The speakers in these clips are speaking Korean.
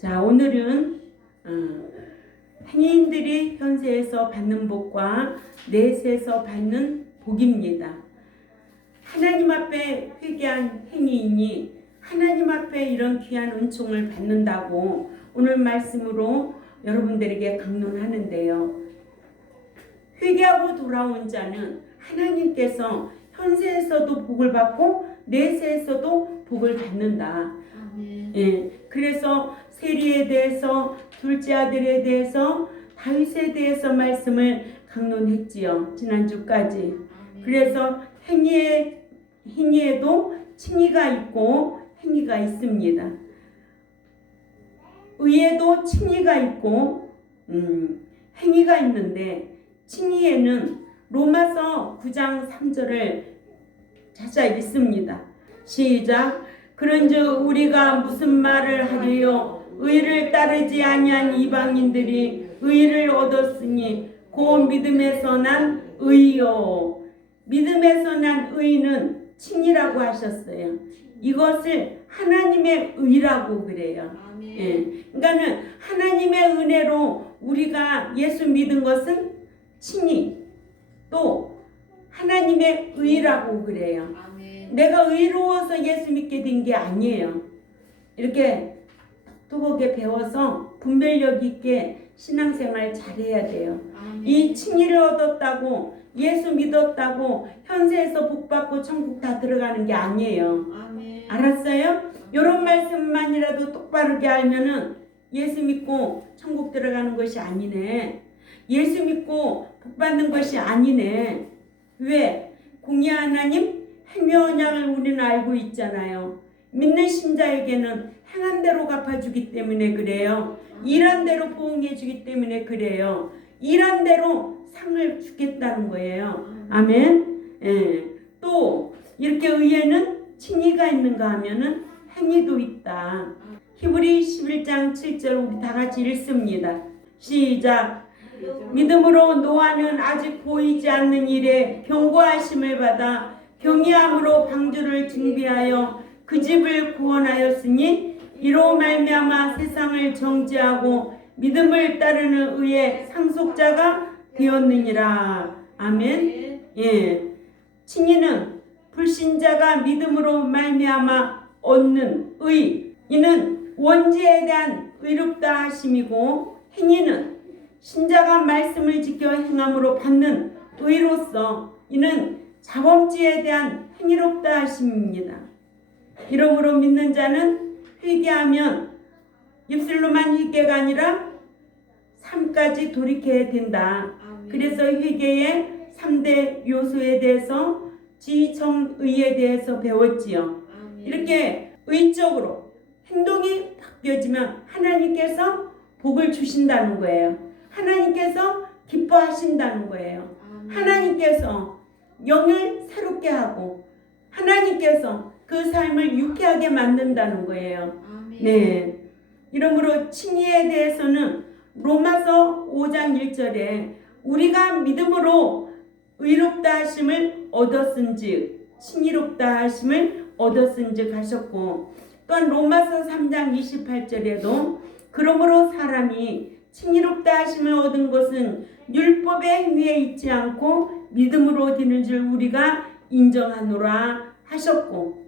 자, 오늘은 행인들이 현세에서 받는 복과 내세에서 받는 복입니다. 하나님 앞에 회개한 행위인이 하나님 앞에 이런 귀한 은총을 받는다고 오늘 말씀으로 여러분들에게 강론하는데요. 회개하고 돌아온 자는 하나님께서 현세에서도 복을 받고 내세에서도 복을 받는다. 예, 그래서 세리에 대해서, 둘째 아들에 대해서, 다윗에 대해서 말씀을 강론했지요. 지난주까지. 그래서 행위에도 칭의가 있고 행위가 있습니다. 의에도 칭의가 있고 행위가 있는데, 칭의에는 로마서 9장 3절을 찾아 읽습니다. 시작. 그런즉 우리가 무슨 말을 하리요? 의를 따르지 아니한 이방인들이 의를 얻었으니 곧 믿음에서 난 의요. 믿음에서 난 의는 칭의라고 하셨어요. 이것을 하나님의 의라고 그래요. 예. 그러니까는 하나님의 은혜로 우리가 예수 믿은 것은 칭의, 또 하나님의 의라고 그래요. 내가 의로워서 예수 믿게 된 게 아니에요. 이렇게 똑똑하게 배워서 분별력 있게 신앙생활 잘해야 돼요. 이 칭의를 얻었다고, 예수 믿었다고 현세에서 복받고 천국 다 들어가는 게 아니에요. 알았어요? 이런 말씀만이라도 똑바르게 알면은 예수 믿고 천국 들어가는 것이 아니네. 예수 믿고 복받는 것이 아니네. 왜? 공의 하나님 행위 언약을 우리는 알고 있잖아요. 믿는 신자에게는 행한 대로 갚아주기 때문에 그래요. 일한 대로 보응해주기 때문에 그래요. 일한 대로 상을 주겠다는 거예요. 아멘. 예. 또 이렇게 의에는 칭의가 있는가 하면은 행위도 있다. 히브리 11장 7절 우리 다 같이 읽습니다. 시작. 믿음으로 노아는 아직 보이지 않는 일에 경고하심을 받아 경외함으로 방주를 준비하여 그 집을 구원하였으니 이로 말미암아 세상을 정죄하고 믿음을 따르는 의의 상속자가 되었느니라. 아멘. 예. 칭의는 불신자가 믿음으로 말미암아 얻는 의, 이는 원죄에 대한 의롭다 하심이고, 행위는 신자가 말씀을 지켜 행함으로 받는 의로서 이는 자범죄에 대한 행위롭다 하심입니다. 이러므로 믿는 자는 회개하면 입술로만 회개가 아니라 삶까지 돌이켜야 된다. 그래서 회개의 3대 요소에 대해서 지정의에 대해서 배웠지요. 이렇게 의적으로 행동이 바뀌어지면 하나님께서 복을 주신다는 거예요. 하나님께서 기뻐하신다는 거예요. 하나님께서 영을 새롭게 하고 하나님께서 그 삶을 유쾌하게 만든다는 거예요. 네. 이러므로 칭의에 대해서는 로마서 5장 1절에 우리가 믿음으로 의롭다 하심을 얻었은즉, 칭의롭다 하심을 얻었은즉 하셨고, 또한 로마서 3장 28절에도 그러므로 사람이 칭의롭다 하심을 얻은 것은 율법의 행위에 있지 않고 믿음으로 얻는 줄 우리가 인정하노라 하셨고,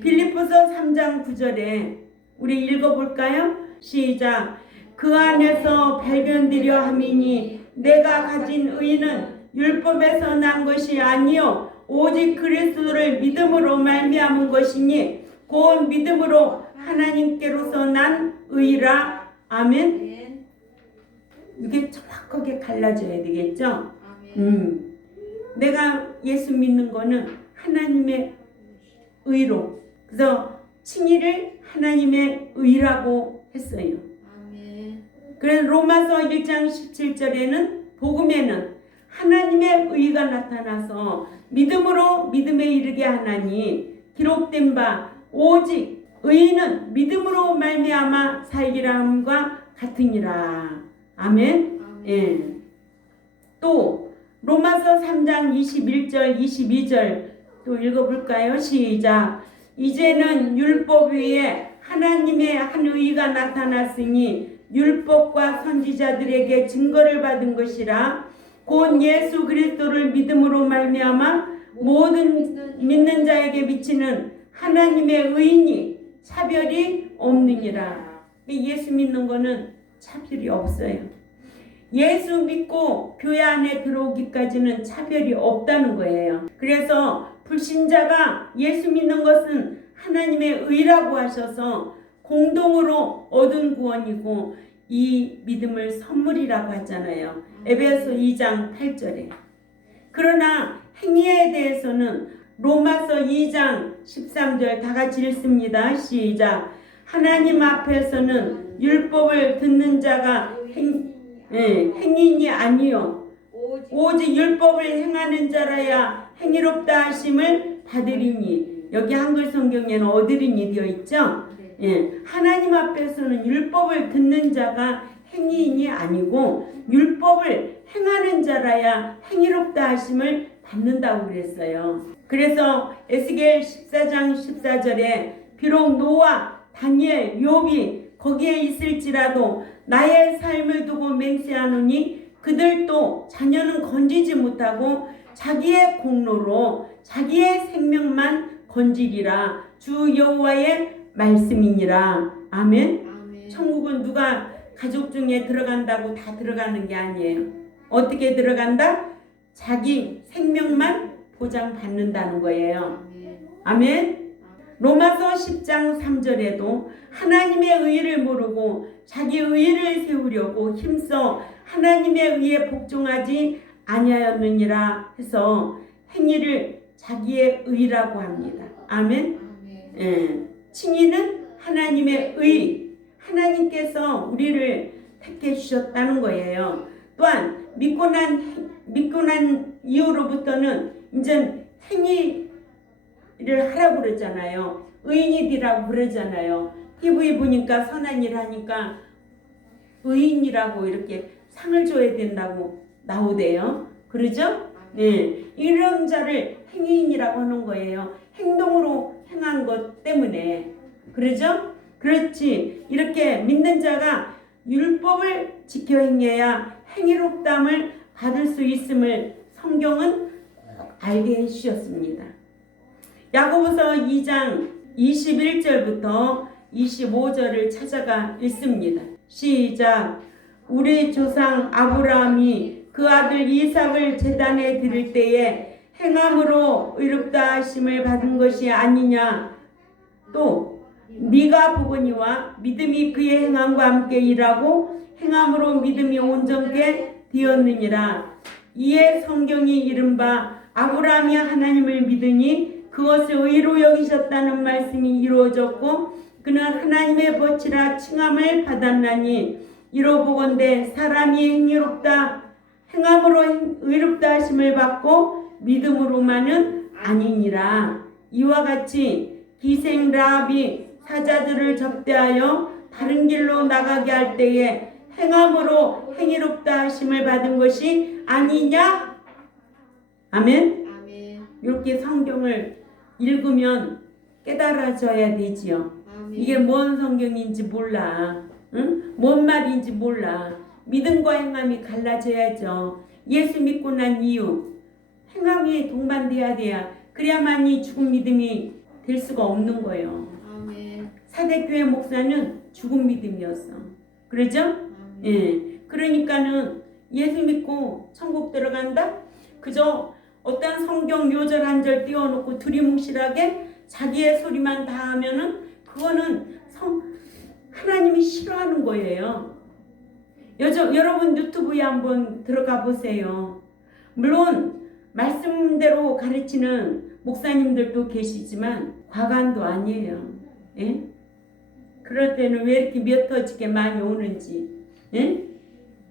빌립보서 3장 9절에 우리 읽어볼까요? 시작. 그 안에서 발견되려 함이니 내가 가진 의는 율법에서 난 것이 아니요 오직 그리스도를 믿음으로 말미암은 것이니 곧 믿음으로 하나님께로서 난 의라. 아멘. 이게 정확하게 갈라져야 되겠죠? 내가 예수 믿는 거는 하나님의 의로, 그래서 칭의를 하나님의 의라고 했어요. 그래서 로마서 1장 17절에는 복음에는 하나님의 의가 나타나서 믿음으로 믿음에 이르게 하나니 기록된 바 오직 의인은 믿음으로 말미암아 살리라 함과 같으니라. 아멘. 예. 또 로마서 3장 21절 22절 또 읽어볼까요? 시작. 이제는 율법 위에 하나님의 한 의가 나타났으니 율법과 선지자들에게 증거를 받은 것이라. 곧 예수 그리스도를 믿음으로 말미암아 모든 믿는 자에게 비치는 하나님의 의인이 차별이 없느니라. 예수 믿는 거는 차별이 없어요. 예수 믿고 교회 안에 들어오기까지는 차별이 없다는 거예요. 그래서 불신자가 예수 믿는 것은 하나님의 의라고 하셔서 공동으로 얻은 구원이고 이 믿음을 선물이라고 하잖아요. 에베소 2장 8절에. 그러나 행위에 대해서는 로마서 2장 13절 다 같이 읽습니다. 시작. 하나님 앞에서는 율법을 듣는 자가 행인이 아니요 오직 율법을 행하는 자라야 행위롭다 하심을 받으리니. 여기 한글 성경에는 얻으리니 되어 있죠. 하나님 앞에서는 율법을 듣는 자가 행위인이 아니고 율법을 행하는 자라야 행위롭다 하심을 받는다고 그랬어요. 그래서 에스겔 14장 14절에 비록 노아, 다니엘, 욥이 거기에 있을지라도 나의 삶을 두고 맹세하노니 그들도 자녀는 건지지 못하고 자기의 공로로 자기의 생명만 건지리라. 주 여호와의 말씀이니라. 아멘. 천국은 누가 가족 중에 들어간다고 다 들어가는 게 아니에요. 어떻게 들어간다? 자기 생명만 보장받는다는 거예요. 아멘. 로마서 10장 3절에도 하나님의 의를 모르고 자기 의를 세우려고 힘써 하나님의 의에 복종하지 아니하였느니라 해서 행위를 자기의 의라고 합니다. 아멘. 칭의는 하나님의 의, 하나님께서 우리를 택해 주셨다는 거예요. 또한 믿고 난 이후로부터는 이제 행위를 하라고 그러잖아요. 의인이 되라고 그러잖아요. TV 보니까 선한 일 하니까 의인이라고 이렇게 상을 줘야 된다고 나오대요. 그러죠? 네, 이런 자를 행위인이라고 하는 거예요. 행동으로 행한 것 때문에. 그러죠? 그렇지. 이렇게 믿는 자가 율법을 지켜 행해야 행위롭담을 받을 수 있음을 성경은 알게 해주셨습니다. 야고보서 2장 21절부터 25절을 찾아가 읽습니다. 시작. 우리 조상 아브라함이 그 아들 이삭을 제단에 드릴 때에 행함으로 의롭다 하심을 받은 것이 아니냐. 또 네가 보거니와 믿음이 그의 행함과 함께 일하고 행함으로 믿음이 온전케 되었느니라. 이에 성경이 이른바 아브라함이 하나님을 믿으니 그것을 의로 여기셨다는 말씀이 이루어졌고 그는 하나님의 벗이라 칭함을 받았나니 이로 보건대 사람이 행함으로 의롭다 하심을 받고 믿음으로만은 아니니라. 이와 같이 기생 라합이 사자들을 접대하여 다른 길로 나가게 할 때에 행함으로 행위롭다 하심을 받은 것이 아니냐? 아멘. 이렇게 성경을 읽으면 깨달아져야 되지요. 이게 뭔 성경인지 몰라. 응? 뭔 말인지 몰라. 믿음과 행함이 갈라져야죠. 예수 믿고 난 이후 행함이 동반돼야 돼야 그래야만이 죽은 믿음이 될 수가 없는 거예요. 사대교회 목사는 죽은 믿음이었어. 그러죠? 예. 그러니까는 예수 믿고 천국 들어간다? 그저 어떤 성경 요절 한 절 띄워놓고 두리뭉실하게 자기의 소리만 다 하면은 그거는 하나님이 싫어하는 거예요. 여러분 유튜브에 한번 들어가 보세요. 물론 말씀대로 가르치는 목사님들도 계시지만 과관도 아니에요. 예? 그럴 때는 왜 이렇게 몇 터지게 많이 오는지. 예?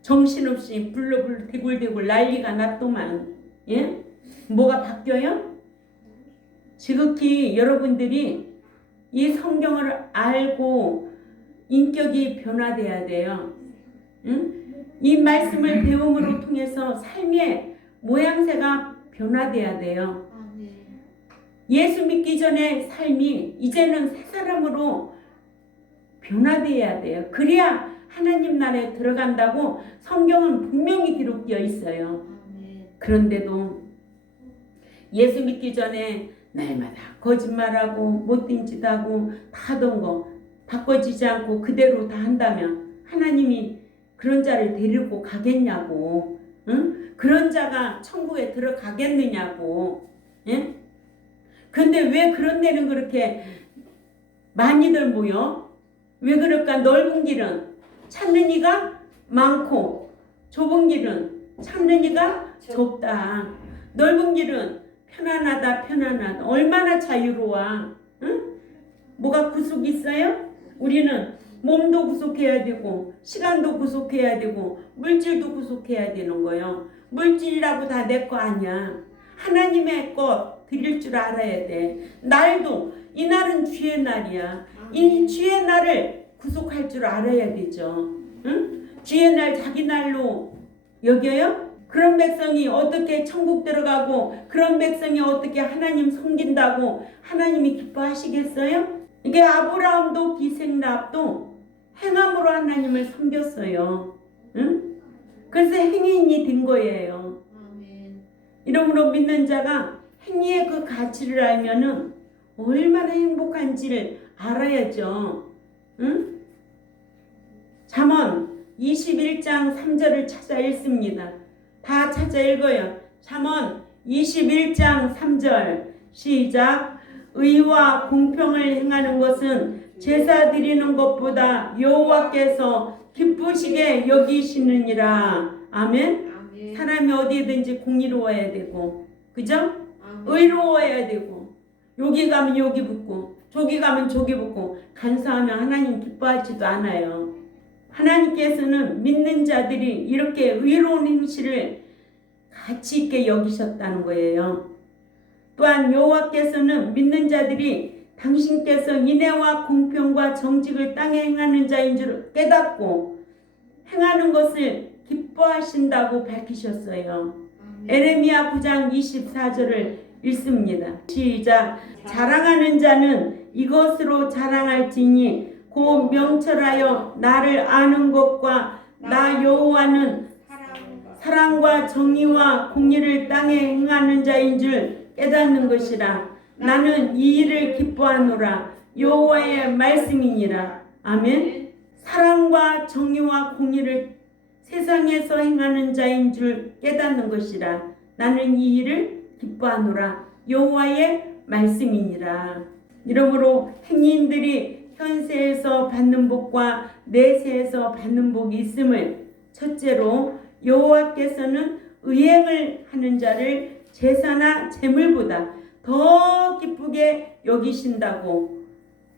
정신없이 불러불러 대굴대굴 난리가 났더만. 예? 뭐가 바뀌어요? 지극히 여러분들이 이 성경을 알고 인격이 변화돼야 돼요. 응? 이 말씀을 배움으로 통해서 삶의 모양새가 변화돼야 돼요. 예수 믿기 전에 삶이 이제는 새 사람으로 변화되어야 돼요. 그래야 하나님 나라에 들어간다고 성경은 분명히 기록되어 있어요. 그런데도 예수 믿기 전에 날마다 거짓말하고 못된 짓 하고 다 하던 거 바꿔지지 않고 그대로 다 한다면 하나님이 그런 자를 데리고 가겠냐고, 응? 그런 자가 천국에 들어가겠느냐고. 예? 근데 왜 그런 데는 그렇게 많이들 모여? 왜 그럴까? 넓은 길은 찾는 이가 많고 좁은 길은 찾는 이가 좁다. 넓은 길은 편안하다. 얼마나 자유로워. 응? 뭐가 구속이 있어요? 우리는 몸도 구속해야 되고 시간도 구속해야 되고 물질도 구속해야 되는 거예요. 물질이라고 다 내 거 아니야. 하나님의 것 드릴 줄 알아야 돼. 날도 이 날은 주의 날이야. 이 주의 날을 구속할 줄 알아야 되죠. 응? 주의 날 자기 날로 여겨요? 그런 백성이 어떻게 천국 들어가고 그런 백성이 어떻게 하나님 섬긴다고 하나님이 기뻐하시겠어요? 이게 아브라함도 기생랍도 행함으로 하나님을 섬겼어요. 응? 그래서 행인이 된 거예요. 이러므로 믿는 자가 행위의 그 가치를 알면은 얼마나 행복한지를 알아야죠. 응? 잠언 21장 3절을 찾아 읽습니다. 다 찾아 읽어요. 잠언 21장 3절 시작. 의와 공평을 행하는 것은 제사 드리는 것보다 여호와께서 기쁘시게 여기시느니라. 아멘. 사람이 어디든지 공의로워야 되고, 그죠? 의로워야 되고, 여기 가면 여기 붙고 저기 가면 저기 붙고 간사하면 하나님 기뻐하지도 않아요. 하나님께서는 믿는 자들이 이렇게 의로운 행실을 가치 있게 여기셨다는 거예요. 또한 여호와께서는 믿는 자들이 당신께서 인애와 공평과 정직을 땅에 행하는 자인 줄 깨닫고 행하는 것을 기뻐하신다고 밝히셨어요. 에레미야 9장 24절을 읽습니다. 시작. 자랑하는 자는 이것으로 자랑할지니 곧 명철하여 나를 아는 것과 나 여호와는 사랑과 정의와 공의를 땅에 행하는 자인 줄 깨닫는 것이라. 나는 이 일을 기뻐하노라. 여호와의 말씀이니라. 아멘. 사랑과 정의와 공의를 세상에서 행하는 자인 줄 깨닫는 것이라. 나는 이 일을 기뻐하노라. 여호와의 말씀이니라. 이러므로 행인들이 현세에서 받는 복과 내세에서 받는 복이 있음을 첫째로 여호와께서는 의행을 하는 자를 제사나 제물보다 더 기쁘게 여기신다고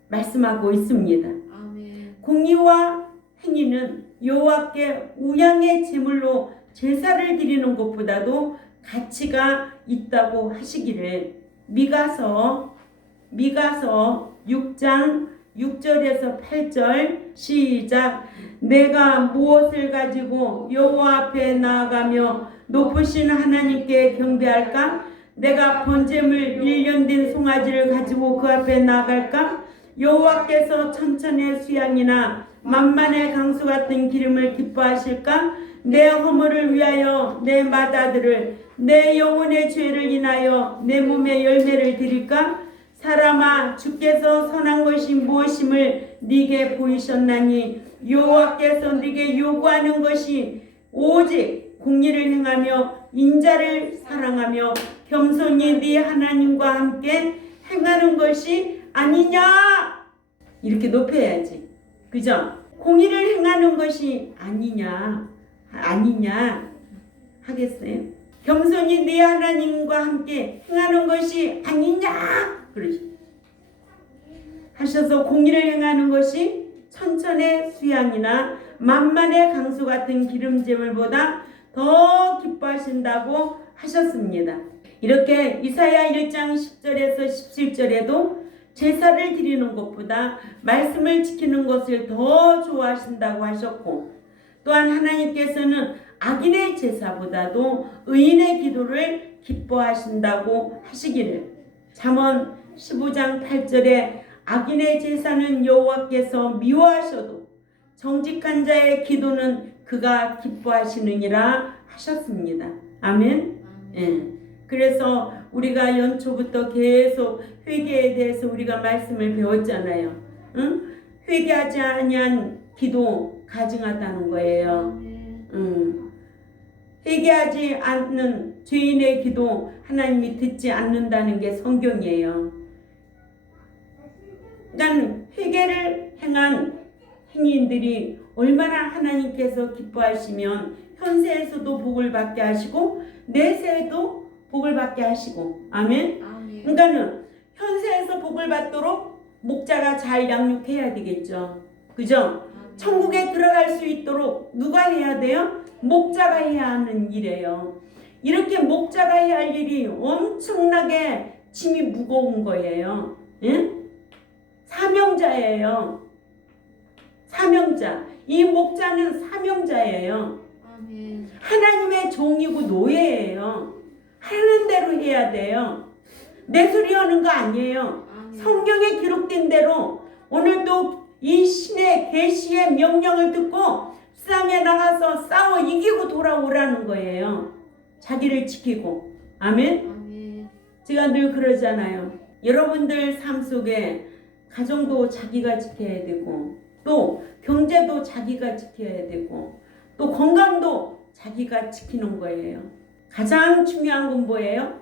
말씀하고 있습니다. 아멘. 공의와 행위는 여호와께 우양의 제물로 제사를 드리는 것보다도 가치가 있다고 하시기를 미가서 6장 6절에서 8절 시작. 내가 무엇을 가지고 여호와 앞에 나아가며 높으신 하나님께 경배할까? 내가 번제물 1년 된 송아지를 가지고 그 앞에 나아갈까? 여호와께서 천천의 수양이나 만만의 강수 같은 기름을 기뻐하실까? 내 허물을 위하여 내 맏아들을 내 영혼의 죄를 인하여 내 몸의 열매를 드릴까? 사람아, 주께서 선한 것이 무엇임을 네게 보이셨나니 여호와께서 네게 요구하는 것이 오직 공의를 행하며 인자를 사랑하며 겸손히 네 하나님과 함께 행하는 것이 아니냐. 이렇게 높여야지. 그죠? 공의를 행하는 것이 아니냐 하겠어요? 겸손히 네 하나님과 함께 행하는 것이 아니냐 그러시 하셔서 공의를 행하는 것이 천천의 수양이나 만만의 강수 같은 기름제물보다 더 기뻐하신다고 하셨습니다. 이렇게 이사야 1장 10절에서 17절에도 제사를 드리는 것보다 말씀을 지키는 것을 더 좋아하신다고 하셨고, 또한 하나님께서는 악인의 제사보다도 의인의 기도를 기뻐하신다고 하시기를 잠언 15장 8절에 악인의 제사는 여호와께서 미워하셔도 정직한 자의 기도는 그가 기뻐하시느니라 하셨습니다. 아멘. 예. 그래서 우리가 연초부터 계속 회개에 대해서 우리가 말씀을 배웠잖아요. 응? 회개하지 아니한 기도 가증하다는 거예요. 회개하지 않는 죄인의 기도 하나님이 듣지 않는다는 게 성경이에요. 그러니까 회개를 행한 행인들이 얼마나 하나님께서 기뻐하시면 현세에서도 복을 받게 하시고 내세에도 복을 받게 하시고. 아멘. 그러니까는 현세에서 복을 받도록 목자가 잘 양육해야 되겠죠. 그죠? 천국에 들어갈 수 있도록 누가 해야 돼요? 목자가 해야 하는 일이에요. 이렇게 목자가 해야 할 일이 엄청나게 짐이 무거운 거예요. 예? 사명자예요. 사명자. 이 목자는 사명자예요. 아멘. 하나님의 종이고 노예예요. 하는 대로 해야 돼요. 내 소리 하는 거 아니에요. 아멘. 성경에 기록된 대로 오늘도 이 신의 계시의 명령을 듣고 싸움에 나가서 싸워 이기고 돌아오라는 거예요. 자기를 지키고. 아멘. 아멘. 제가 늘 그러잖아요. 여러분들 삶 속에 가정도 자기가 지켜야 되고 또 경제도 자기가 지켜야 되고 또 건강도 자기가 지키는 거예요. 가장 중요한 건 뭐예요?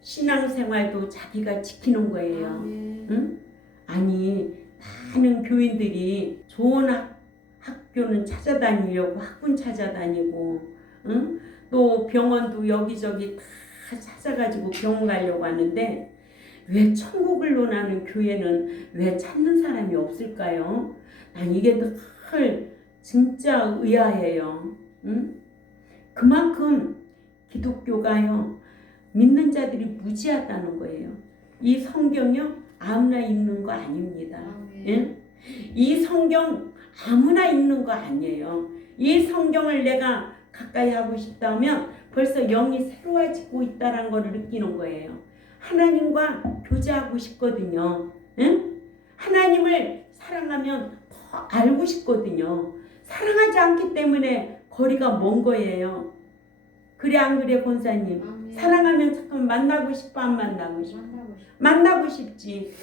신앙생활도 자기가 지키는 거예요. 응? 아니 많은 교인들이 좋은 학교는 찾아다니려고 학군 찾아다니고 응? 또 병원도 여기저기 다 찾아가지고 병원 가려고 하는데 왜 천국을 논하는 교회는 왜 찾는 사람이 없을까요? 난 이게 늘 진짜 의아해요. 응? 그만큼 기독교가요 믿는 자들이 무지하다는 거예요. 이 성경요 아무나 읽는 거 아닙니다. 예? 이 성경 아무나 읽는 거 아니에요. 이 성경을 내가 가까이 하고 싶다면 벌써 영이 새로워지고 있다는 걸 느끼는 거예요. 하나님과 교제하고 싶거든요. 예? 하나님을 사랑하면 더 알고 싶거든요. 사랑하지 않기 때문에 거리가 먼 거예요. 그래 안 그래 권사님? 아멘. 사랑하면 잠깐 만나고 싶어 안 만나고 싶어? 만나고 싶지.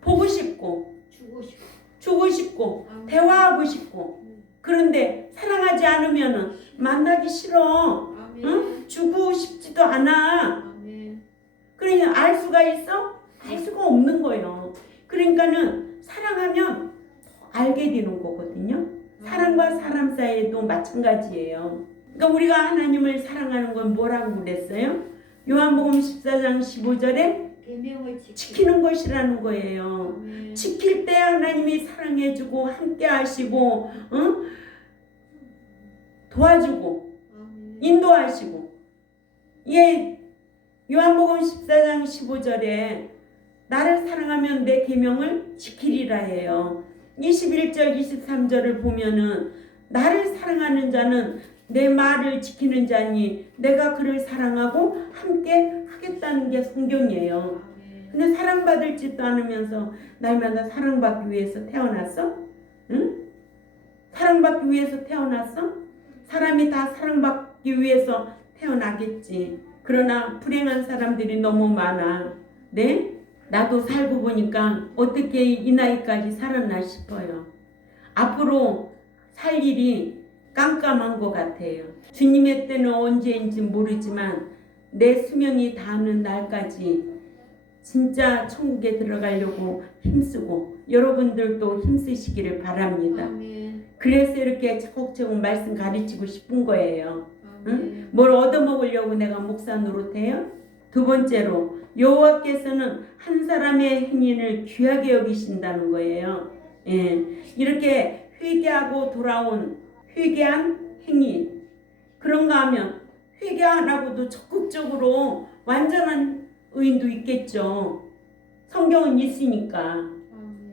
보고 싶고 주고 싶고 아멘. 대화하고 싶고. 그런데 사랑하지 않으면 만나기 싫어. 아멘. 응? 주고 싶지도 않아. 아멘. 그러니 알 수가 있어? 알 수가 없는 거예요. 그러니까는 사랑하면 더 알게 되는 거거든요. 사람과 사람 사이에도 마찬가지예요. 그러니까 우리가 하나님을 사랑하는 건 뭐라고 그랬어요? 요한복음 14장 15절에 계명을 지키는 것이라는 거예요. 아멘. 지킬 때 하나님이 사랑해주고 함께 하시고 응? 도와주고 아멘. 인도하시고. 이게 요한복음 14장 15절에 나를 사랑하면 내 계명을 지키리라 해요. 21절 23절을 보면은 나를 사랑하는 자는 내 말을 지키는 자니 내가 그를 사랑하고 함께 하겠다는 게 성경이에요. 근데 사랑받을지도 않으면서 날마다 사랑받기 위해서 태어났어? 응? 사랑받기 위해서 태어났어? 사람이 다 사랑받기 위해서 태어나겠지. 그러나 불행한 사람들이 너무 많아. 네? 나도 살고 보니까 어떻게 이 나이까지 살았나 싶어요. 앞으로 살 일이 깜깜한 것 같아요. 주님의 때는 언제인지 모르지만 내 수명이 닿는 날까지 진짜 천국에 들어가려고 힘쓰고 여러분들도 힘쓰시기를 바랍니다. 아멘. 그래서 이렇게 차곡차곡 말씀 가르치고 싶은 거예요. 응? 아멘. 뭘 얻어먹으려고 내가 목사 노릇해요? 두 번째로 여호와께서는 한 사람의 행위를 귀하게 여기신다는 거예요. 예. 이렇게 회개하고 돌아온 회개한 행위 그런가 하면 회개 안 하고도 적극적으로 완전한 의인도 있겠죠. 성경은 있으니까. 아멘.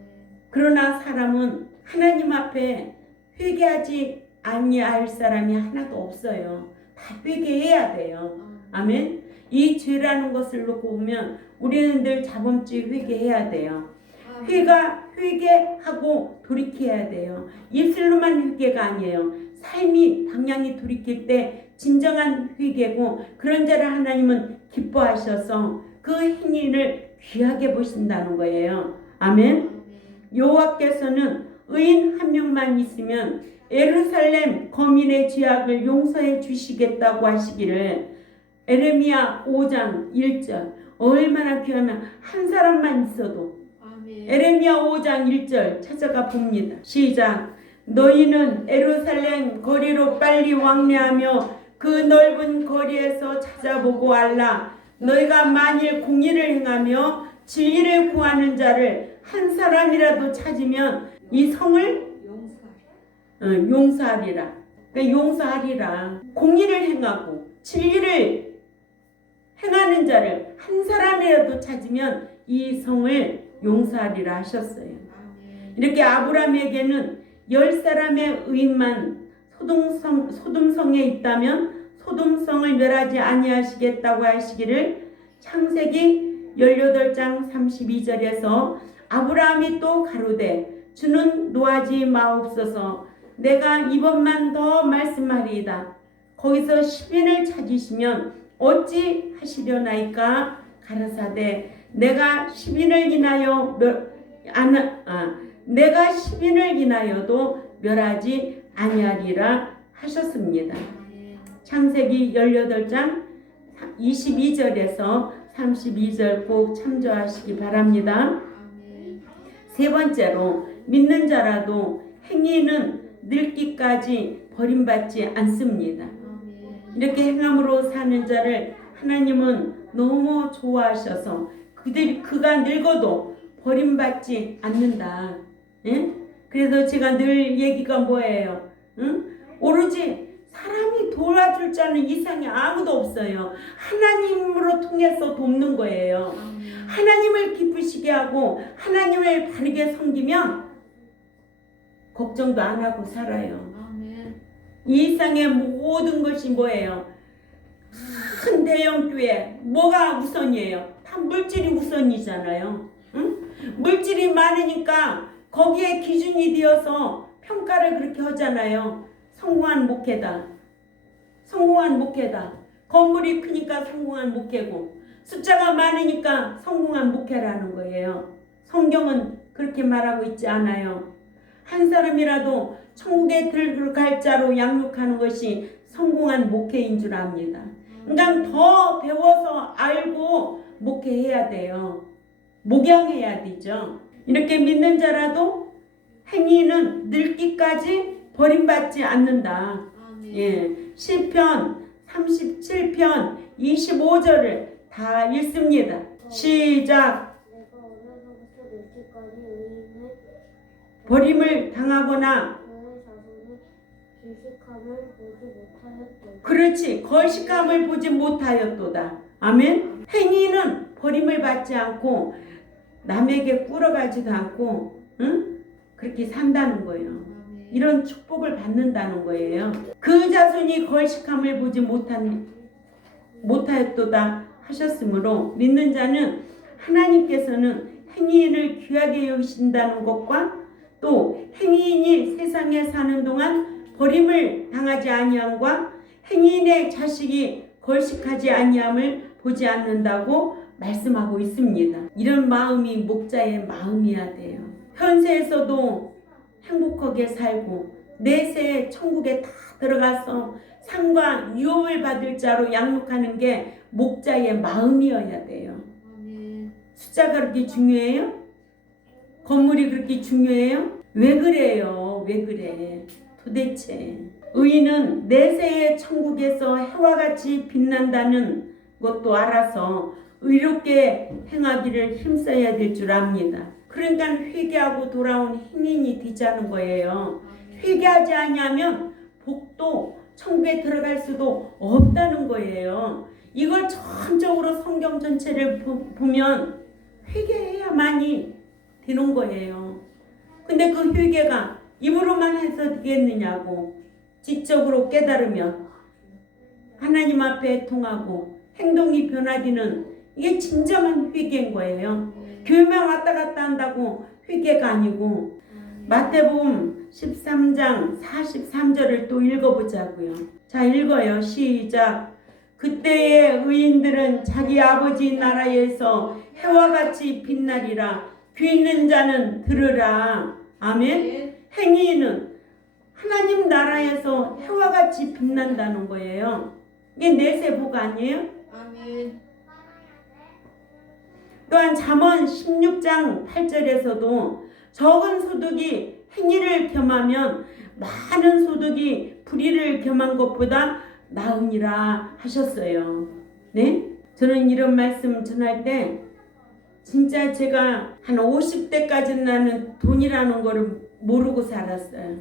그러나 사람은 하나님 앞에 회개하지 아니할 사람이 하나도 없어요. 다 회개해야 돼요. 아멘. 이 죄라는 것을 놓고 보면 우리는 늘 자범죄 회개해야 돼요. 회개하고 돌이켜야 돼요. 입술로만 회개가 아니에요. 삶이 방향이 돌이킬 때 진정한 회개고, 그런 자를 하나님은 기뻐하셔서 그 행위를 귀하게 보신다는 거예요. 아멘. 여호와께서는 의인 한 명만 있으면 예루살렘 거민의 죄악을 용서해 주시겠다고 하시기를, 에레미야 5장 1절. 얼마나 귀하면 한 사람만 있어도. 에레미야 5장 1절 찾아가 봅니다. 시작. 너희는 예루살렘 거리로 빨리 왕래하며 그 넓은 거리에서 찾아보고 알라. 너희가 만일 공의를 행하며 진리를 구하는 자를 한 사람이라도 찾으면 이 성을 용서하리라. 그러니까 용서하리라. 공의를 행하고 진리를 행하는 자를 한 사람이라도 찾으면 이 성을 용서하리라 하셨어요. 이렇게 아브라함에게는 10사람의 의인만 소돔성에 있다면 소돔성을 멸하지 아니하시겠다고 하시기를, 창세기 18장 32절에서 아브라함이 또 가로되 주는 노하지 마옵소서, 내가 이번만 더 말씀하리이다. 거기서 10인을 찾으시면 어찌 하시려나이까? 가라사대 내가 10인을 인하여도 멸하지 아니하리라 하셨습니다. 창세기 18장 22절에서 32절 꼭 참조하시기 바랍니다. 세 번째로, 믿는 자라도 행위는 늙기까지 버림받지 않습니다. 이렇게 행함으로 사는 자를 하나님은 너무 좋아하셔서 그가 늙어도 버림받지 않는다. 예? 그래서 제가 늘 얘기가 뭐예요? 오로지 사람이 도와줄 자는 이 세상에 아무도 없어요. 하나님으로 통해서 돕는 거예요. 하나님을 기쁘시게 하고 하나님을 바르게 섬기면 걱정도 안 하고 살아요. 이 세상의 모든 것이 뭐예요? 큰 대형교회 뭐가 우선이에요? 다 물질이 우선이잖아요. 응? 물질이 많으니까 거기에 기준이 되어서 평가를 그렇게 하잖아요. 성공한 목회다. 건물이 크니까 성공한 목회고, 숫자가 많으니까 성공한 목회라는 거예요. 성경은 그렇게 말하고 있지 않아요. 한 사람이라도 천국에 들어갈 자로 양육하는 것이 성공한 목회인 줄 압니다. 그러니까 더 배워서 알고 목회해야 돼요. 목양해야 되죠. 이렇게 믿는 자라도 행위는 늙기까지 버림받지 않는다. 예, 시편 37편 25절을 다 읽습니다. 시작. 버림을 당하거나, 그렇지, 걸식함을 보지 못하였도다. 아멘. 행위는 버림을 받지 않고 남에게 꿇어가지도 않고, 그렇게 산다는 거예요. 이런 축복을 받는다는 거예요. 그 자손이 걸식함을 보지 못하였도다 하셨으므로, 믿는 자는 하나님께서는 행위인을 귀하게 여기신다는 것과, 또 행위인이 세상에 사는 동안 버림을 당하지 아니함과 행위인의 자식이 걸식하지 아니함을 보지 않는다고 말씀하고 있습니다. 이런 마음이 목자의 마음이어야 돼요. 현세에서도 행복하게 살고 내세에 천국에 다 들어가서 상과 유업을 받을 자로 양육하는 게 목자의 마음이어야 돼요. 숫자가 그렇게 중요해요? 건물이 그렇게 중요해요? 왜 그래요? 왜 그래? 도대체 의인은 내세의 천국에서 해와 같이 빛난다는 것도 알아서 의롭게 행하기를 힘써야 될 줄 압니다. 그러니까 회개하고 돌아온 행인이 되자는 거예요. 회개하지 않으면 복도 천국에 들어갈 수도 없다는 거예요. 이걸 전적으로 성경 전체를 보면 회개해야만이 되는 거예요. 근데 그 회개가 입으로만 해서 되겠느냐고. 지적으로 깨달으면 하나님 앞에 통하고 행동이 변화되는, 이게 진정한 회개인 거예요. 교회만 왔다 갔다 한다고 회개가 아니고. 마태복음 13장 43절을 또 읽어보자고요. 자, 읽어요. 시작. 그때의 의인들은 자기 아버지 나라에서 해와 같이 빛나리라. 귀 있는 자는 들으라. 아멘. 행위인은 하나님 나라에서 해와 같이 빛난다는 거예요. 이게 내세복 아니에요? 아멘. 또한 잠언 16장 8절에서도 적은 소득이 행위를 겸하면 많은 소득이 불의를 겸한 것보다 나으니라 하셨어요. 네? 저는 이런 말씀 전할 때 진짜 제가 한 50대까지는 나는 돈이라는 거를 모르고 살았어요.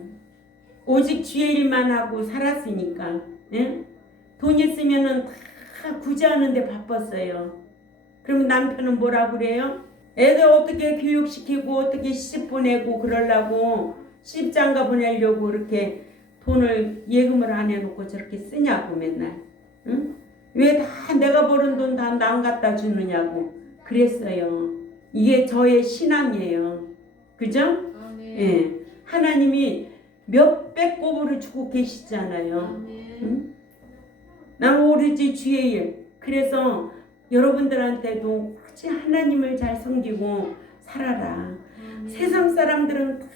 오직 주의 일만 하고 살았으니까. 네? 돈 있으면은 다 구제하는데 바빴어요. 그러면 남편은 뭐라 그래요? 애들 어떻게 교육시키고 어떻게 시집 보내고 그러려고 시집장가 보내려고 이렇게 돈을 예금을 안 해놓고 저렇게 쓰냐고 맨날. 응? 왜 다 내가 버는 돈 다 남 갖다 주느냐고 그랬어요. 이게 저의 신앙이에요. 그죠? 아멘. 예. 하나님이 몇백 곱으로 주고 계시잖아요. 아멘. 응? 난 오로지 주의 일. 그래서 여러분들한테도 오로지 하나님을 잘 섬기고 살아라. 세상 사람들은 다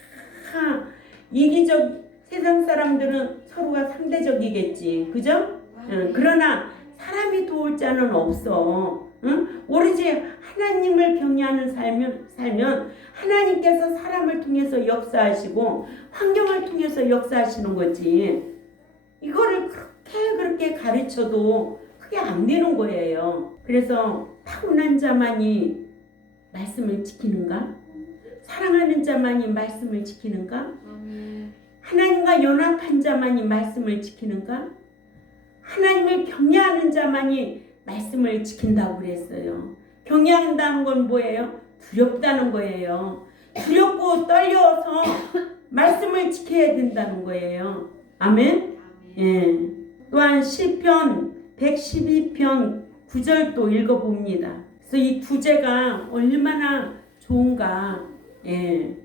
이기적, 세상 사람들은 서로가 상대적이겠지. 그죠? 응. 그러나 사람이 도울 자는 없어. 응? 오로지 하나님을 경외하는 살면 하나님께서 사람을 통해서 역사하시고 환경을 통해서 역사하시는 거지. 이거를 그렇게 가르쳐도 그게 안 되는 거예요. 그래서 타고난 자만이 말씀을 지키는가? 사랑하는 자만이 말씀을 지키는가? 하나님과 연합한 자만이 말씀을 지키는가? 하나님을 경외하는 자만이 말씀을 지킨다고 그랬어요. 경외한다는 건 뭐예요? 두렵다는 거예요. 두렵고 떨려서 말씀을 지켜야 된다는 거예요. 아멘? 예. 또한 시편 112편 9절도 읽어봅니다. 그래서 이 구제가 얼마나 좋은가. 예.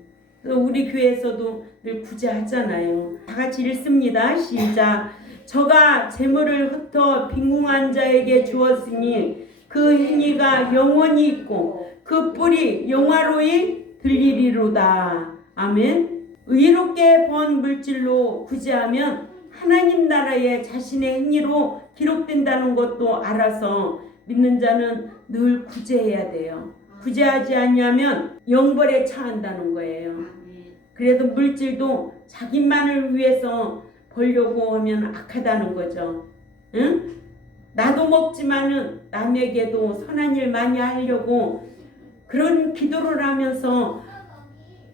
우리 교회에서도 늘 구제하잖아요. 다 같이 읽습니다. 시작. 저가 재물을 흩어 빈궁한 자에게 주었으니 그 행위가 영원히 있고 그 뿔이 영화로이 들리리로다. 아멘. 의롭게 번 물질로 구제하면 하나님 나라에 자신의 행위로 기록된다는 것도 알아서 믿는 자는 늘 구제해야 돼요. 구제하지 않으면 영벌에 처한다는 거예요. 그래도 물질도 자기만을 위해서 벌려고 하면 악하다는 거죠. 응? 나도 먹지만은 남에게도 선한 일 많이 하려고 그런 기도를 하면서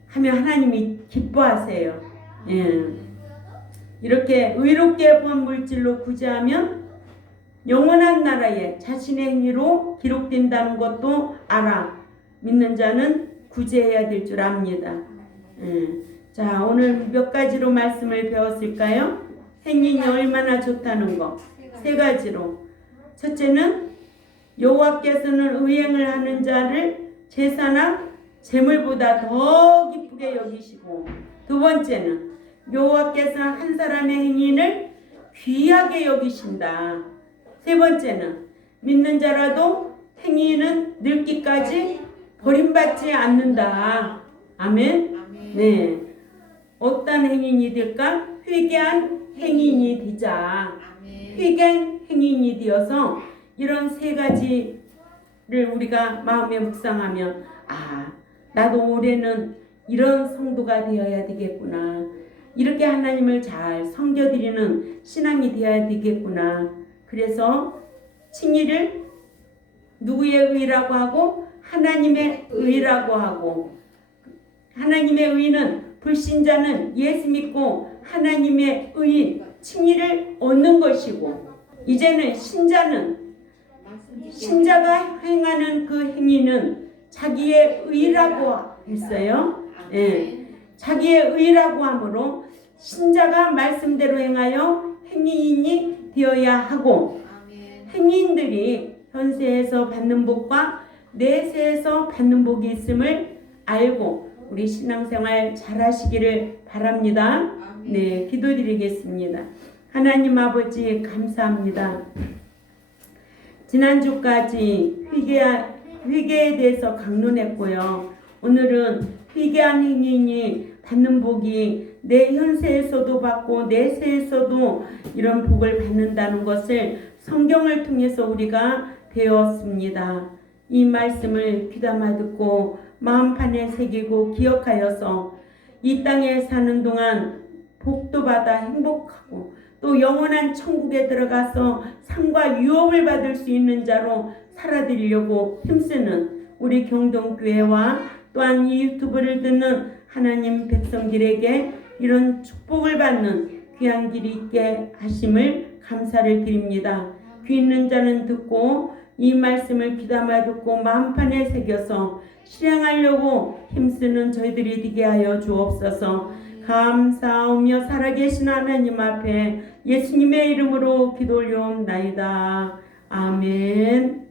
하면 하나님이 기뻐하세요. 예. 이렇게 의롭게 번 물질로 구제하면 영원한 나라에 자신의 행위로 기록된다는 것도 알아. 믿는 자는 구제해야 될 줄 압니다. 자, 오늘 몇 가지로 말씀을 배웠을까요? 행인이 얼마나 좋다는 거. 세 가지로. 첫째는 여호와께서는 의행을 하는 자를 제사나 재물보다 더 기쁘게 여기시고, 두 번째는 여호와께서는 한 사람의 행인을 귀하게 여기신다. 세 번째는 믿는 자라도 행인은 늙기까지 버림받지 않는다. 아멘. 네. 어떤 행인이 될까? 회개한 행인이 되자. 회개한 행인이 되어서 이런 세 가지를 우리가 마음에 묵상하면 나도 올해는 이런 성도가 되어야 되겠구나. 이렇게 하나님을 잘 섬겨드리는 신앙이 되어야 되겠구나. 그래서 칭의를 누구의 의라고 하고 하나님의 의라고 하고, 하나님의 의는 불신자는 예수 믿고 하나님의 의 칭의를 얻는 것이고, 이제는 신자가 행하는 그 행위는 자기의 의라고 했어요. 예. 자기의 의라고 하므로 신자가 말씀대로 행하여 행위인이 되어야 하고, 행위인들이 현세에서 받는 복과 내세에서 받는 복이 있음을 알고 우리 신앙생활 잘하시기를 바랍니다. 네, 기도드리겠습니다. 하나님 아버지 감사합니다. 지난주까지 회개에 대해서 강론했고요. 오늘은 회개한 행인이 받는 복이 내 현세에서도 받고 내세에서도 이런 복을 받는다는 것을 성경을 통해서 우리가 배웠습니다. 이 말씀을 귀담아 듣고 마음판에 새기고 기억하여서 이 땅에 사는 동안 복도 받아 행복하고 또 영원한 천국에 들어가서 상과 유업을 받을 수 있는 자로 살아드리려고 힘쓰는 우리 경동교회와 또한 이 유튜브를 듣는 하나님 백성들에게 이런 축복을 받는 귀한 길이 있게 하심을 감사를 드립니다. 귀 있는 자는 듣고 이 말씀을 귀담아 듣고 마음판에 새겨서 실행하려고 힘쓰는 저희들이 되게 하여 주옵소서. 감사하며 살아계신 하나님 앞에 예수님의 이름으로 기도 올려옵나이다. 아멘.